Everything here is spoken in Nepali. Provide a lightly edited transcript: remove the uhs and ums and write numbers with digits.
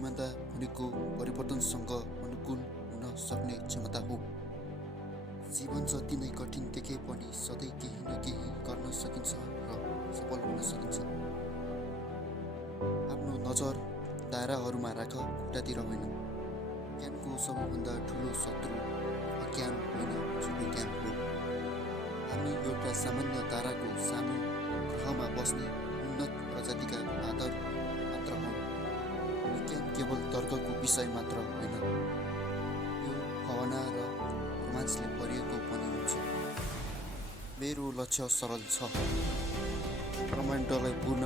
बुद्धिमत्ता भनेको परिवर्तनसँग अनुकूल हुन सक्ने क्षमता हो। जीवन जति नै कठिन देखे पनि सधैँ केही न केही गर्न सकिन्छ र सफल हुन सकिन्छ। आफ्नो नजर दायराहरूमा राख, खुट्टातिर होइन। ज्ञानको सबैभन्दा ठुलो शत्रु अज्ञान होइन, झुटो ज्ञान हो। हामी एउटा सामान्य ताराको सानो ग्रहमा बस्ने उन्नत प्रजातिका आधार मात्र हौँ। विज्ञान केवल तर्कको विषय मात्र होइन, यो भावना र रोमाञ्चले भरिएको पनि हुन्छ। मेरो लक्ष्य सरल छ, ब्रह्माण्डलाई भुल